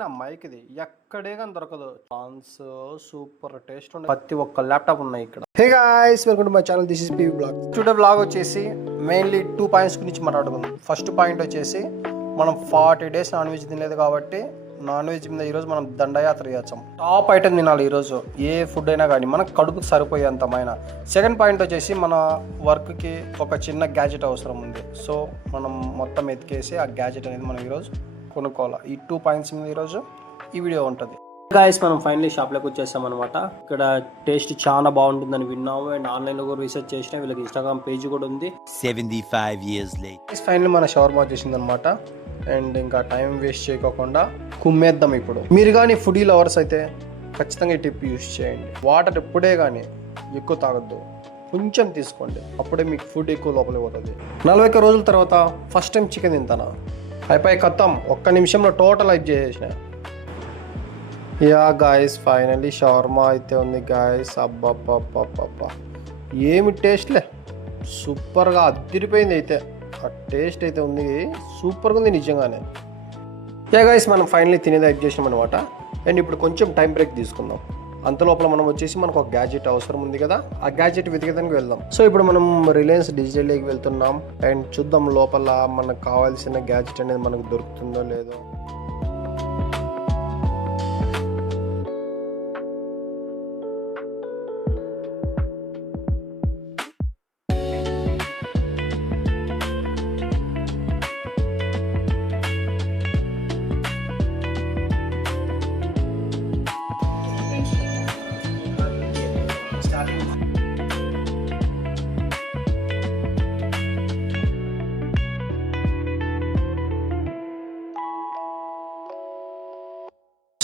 నా మైక్ ఇది ఎక్కడే కానీ దొరకదు. సాంగ్స్ సూపర్ టేస్ట్ ఉండే ప్రతి ఒక్క ల్యాప్టాప్ ఉన్నాయి ఇక్కడ. Hey guys, welcome to my channel. This is PV blog. Today blog వచ్చేసి మెయిన్లీ 2 పాయింట్స్ గురించి మాట్లాడుకుందాం. ఫస్ట్ పాయింట్ వచ్చేసి మనం 40 days నాన్ వెజ్ తినలేదు కాబట్టి నాన్ వెజ్ మీద ఈరోజు మనం దండయాత్ర చేస్తాం. టాప్ ఐటమ్ తినాలి ఈరోజు, ఏ ఫుడ్ అయినా కానీ మనకు కడుపుకి సరిపోయేంతమైన. సెకండ్ పాయింట్ వచ్చేసి మన వర్క్కి ఒక చిన్న గ్యాజెట్ అవసరం ఉంది. సో మనం మొత్తం ఎతికేసి ఆ గ్యాజెట్ అనేది మనం ఈరోజు కొనుక్కోవాలి. ఈ 2 పాయింట్స్ మీద ఈరోజు ఈ వీడియో ఉంటుంది. గాయస్, మనం ఫైనలీ షాప్లోకి వచ్చేసాం అనమాట. ఇక్కడ టేస్ట్ చాలా బాగుంటుందని విన్నాము అండ్ ఆన్లైన్లో కూడా రీసెర్చ్ చేసినా. వీళ్ళకి ఇన్స్టాగ్రామ్ పేజ్ కూడా ఉంది. 75 years late ఫైనలీ మన షవర్మా వచ్చేసింది అనమాట. అండ్ ఇంకా టైం వేస్ట్ చేయకోకుండా కుమ్మేద్దాం. ఇప్పుడు మీరు కానీ ఫుడీ లవర్స్ అయితే ఖచ్చితంగా ఈ టిప్ యూస్ చేయండి. వాటర్ ఎప్పుడే కానీ ఎక్కువ తాగొద్దు, కొంచెం తీసుకోండి. అప్పుడే మీకు ఫుడ్ ఎక్కువ లోపలికి పోతుంది. 41 రోజుల తర్వాత ఫస్ట్ టైం చికెన్ తింటానా. అయిపోయి కత్తాం, ఒక్క నిమిషంలో టోటల్ అయిప్ చేసేసిన. యా గాయస్, ఫైనలీ షవర్మా అయితే ఉంది గాయస్. అబ్బా ఏమి టేస్ట్లే, సూపర్గా అదిరిపోయింది. అయితే ఆ టేస్ట్ అయితే ఉంది, సూపర్గా ఉంది నిజంగానే. యా గాయస్, మనం ఫైనలీ తినేది అయిప్ చేసినాం అనమాట. అండ్ ఇప్పుడు కొంచెం టైం బ్రేక్ తీసుకుందాం. అంతలోపల మనం వచ్చేసి మనకు ఒక గ్యాజెట్ అవసరం ఉంది కదా, ఆ గ్యాజెట్ వెతికేదానికి వెళ్దాం. సో ఇప్పుడు మనం రిలయన్స్ డిజిటల్కి వెళ్తున్నాం అండ్ చూద్దాం లోపల మనకు కావాల్సిన గ్యాజెట్ అనేది మనకు దొరుకుతుందో లేదో.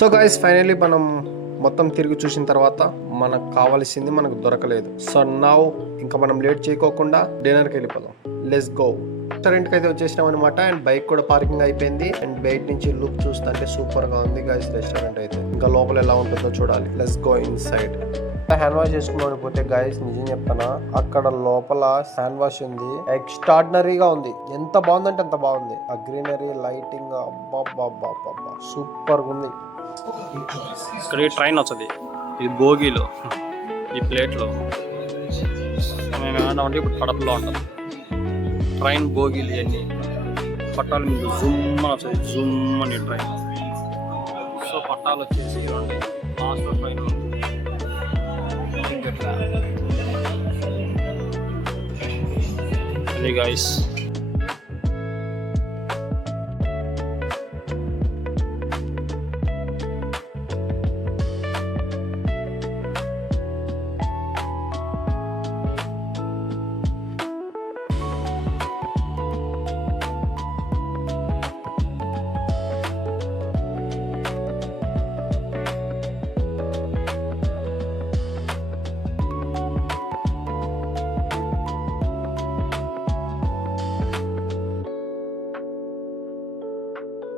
సో గైస్, ఫైనలీ మనం మొత్తం తిరిగి చూసిన తర్వాత మనకు కావాల్సింది మనకు దొరకలేదు. సో నౌ ఇంకా మనం లేట్ చేయకోకుండా డిన్నర్కి వెళ్ళిపోదాం. Let's go. రెస్టారెంట్కి అయితే వచ్చేసినాం అనమాట. అండ్ బైక్ కూడా పార్కింగ్ అయిపోయింది. అండ్ బయట నుంచి లుక్ చూస్తుంటే సూపర్గా ఉంది గైస్ రెస్టారెంట్ అయితే. ఇంకా లోపల ఎలా ఉంటుందో చూడాలి. Let's go in side. Hand wash చేసుకుని పోతే గైస్ నిజం చెప్తానా, అక్కడ లోపల హ్యాండ్ వాష్ ఉంది, ఎక్స్ట్రాడినరీగా ఉంది. ఎంత బాగుందంటే అంత బాగుంది. ఆ గ్రీనరీ, లైటింగ్, అబ్బా సూపర్ గా ఉంది. ఇక్కడ ట్రైన్ వస్తుంది, ఇది భోగిలో, ఈ ప్లేట్లో మేము ఏమన్నా ఉంటే ఇప్పుడు కడపలో ఉంటాం. ట్రైన్ భోగిలు ఇవన్నీ పట్టాలు మీకు జుమ్ అని వస్తుంది, జుమ్ అని ట్రైన్. సో పట్టాలు వచ్చేసి లాస్ట్ ట్రైన్ అది గైస్.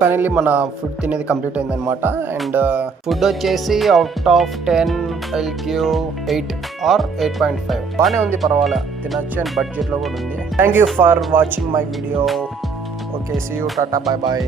ఫైనల్లీ మన ఫుడ్ తినేది కంప్లీట్ అయింది అనమాట. అండ్ ఫుడ్ వచ్చేసి out of 10 I'll give 8 or 8.5. బాగానే ఉంది, పర్వాలేదు, తినచ్చు. అండ్ బడ్జెట్లో కూడా ఉంది. Thank you for watching my video. Okay, see you, టాటా, బాయ్ బాయ్.